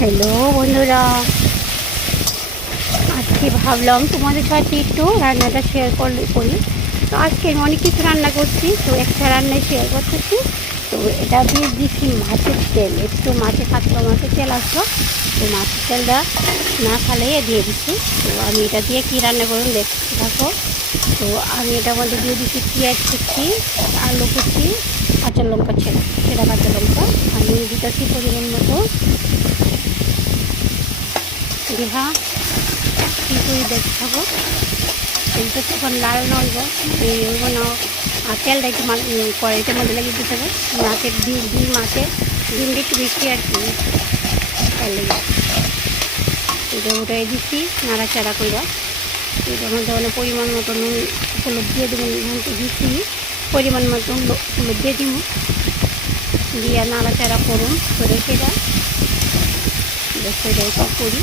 Hello বন্ধুরা, আজকে ভাবলাম তোমাদের সাথে একটু রান্নাটা শেয়ার করি। তো আজকে আমি অনেক কিছু রান্না করছি, তো একটা রান্নায় শেয়ার করতেছি। তো এটা দিয়ে দিচ্ছি মাছের তেল, একটু মাছে খাচ্ছিল, মাছের তেল আসলো, তো মাছের তেলটা না খালে দিয়ে দিচ্ছি। তো আমি এটা দিয়ে কী রান্না করুন দেখতে থাকো। তো আমি এটার মধ্যে দিয়ে দিচ্ছি পেঁয়াজ কুচি, আলু কুচি, কাঁচা লঙ্কা সেটা কাঁচা লঙ্কা আমি দিতেছি পরিমাণ মতো। দেখা কী করে দেখতে থাকো, তেলটা তখন লাল নইব হইব না, আর তেলটা একটু কড়াইটার মধ্যে লাগিয়ে দিতে হবে। মাছের ডিমটা একটু বেশি আর কি তেল লেগে এটা উঠাই দিচ্ছি নাড়াচাড়া করে। এটার মধ্যে অনেক পরিমাণ মতো নুন হলুদ দিয়ে দেবেন, নুনটা দিচ্ছি পরিমাণ মতো হলুদ দিয়ে দিব, দিয়ে নাড়াচাড়া করুন করে সেটা সেটাই করি।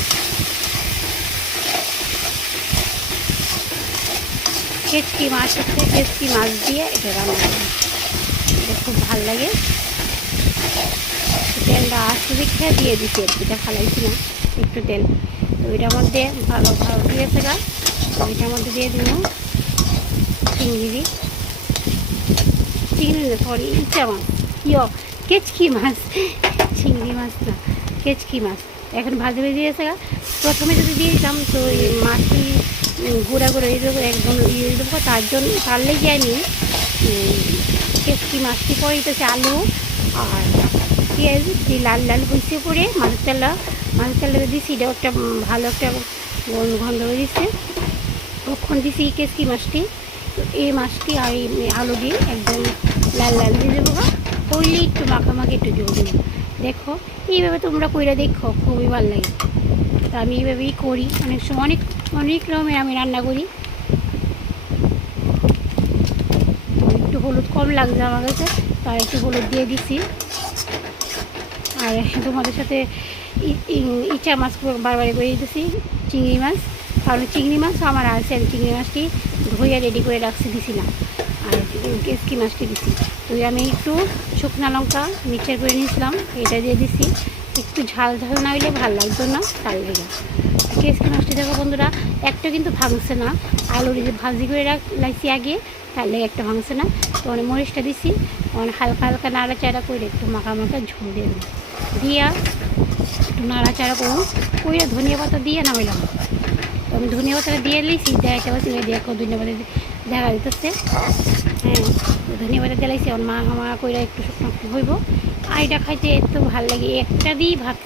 কেচকি মাছ আছে, কেচকি মাছ দিয়ে এটা রান্না করি, এটা খুব ভালো লাগে। তেলটা আসতে দেখে দিয়ে দিচ্ছি, এটা ফালাইছি না একটু তেল। তো এটার মধ্যে ভালো দিয়েছে গা, এটার মধ্যে দিয়ে দিব চিংড়ি সরি ইচ্ছা মাছ, কেচকি মাছ, চিংড়ি মাছ না কেচকি মাছ। এখন ভাজে দিয়েছে গা, প্রথমে যদি দিয়ে দিতাম তো এই মাছটি গুঁড়া এই দেবো একদম দিয়ে দেবো, তার লেগে আমি কেচকি মাছটি পরে দিতেছি আলু আর পেঁয়াজ দিয়ে লাল লাল হয়েছে করে মাছের তেলটা দিচ্ছি। এটা একটা ভালো একটা গন্ধ হয়ে দিচ্ছে, তখন দিচ্ছি কেচকি মাছটি। তো এই মাছটি আর এই আলু দিয়ে একদম লাল লাল দিয়ে দেবো, করলে একটু মাখামাখি একটু জল দেবো। দেখো এইভাবে তোমরা কইরা দেখো, খুবই ভালো লাগে। তো আমি এইভাবেই করি, অনেক সময় অনেক রকমের আমি রান্না করি। তো একটু হলুদ কম লাগছে আমার কাছে, তার একটু হলুদ দিয়ে দিচ্ছি। আর তোমাদের সাথে ইচা মাছ বারবার করে দিতেছি, চিংড়ি মাছ, কারণ চিংড়ি মাছ আমার আছে, আমি চিংড়ি মাছটি ধুয়ে রেডি করে দিছি না, আর কেচকি মাছটি দিছি। তো আমি একটু শুকনো লঙ্কা মিক্সচার করে নিয়েছিলাম, এটা দিয়ে দিছি। একটু ঝাল না হইলে ভালো লাগতো না, তার লেগে। কেচকি মাছটি দেখো বন্ধুরা, একটা কিন্তু ভাঙছে না, আলুর যে ভাজি করে রাখছি আগে, তার লেগে একটা ভাঙছে না। তো অনেক মরিচটা দিছি, অনেক হালকা নাড়াচাড়া করে একটু মাখা ঝোল দিয়ে দিই, দিয়া একটু নাড়াচাড়া করুন করে ধনিয়া পাতা দিয়ে নামাইলাম। তো আমি ধনিয়া পাতাটা দিয়ে নিয়েছি, দেখাইতে পারছি দেখো ধনিয়া পাতা দেখা দিতেছে। হ্যাঁ, ধনিয়া পাতা দিলাইছি, মা করে একটু শুকনো হইব। আর এটা খাইতে এত ভালো লাগে, একটা দিয়েই ভাত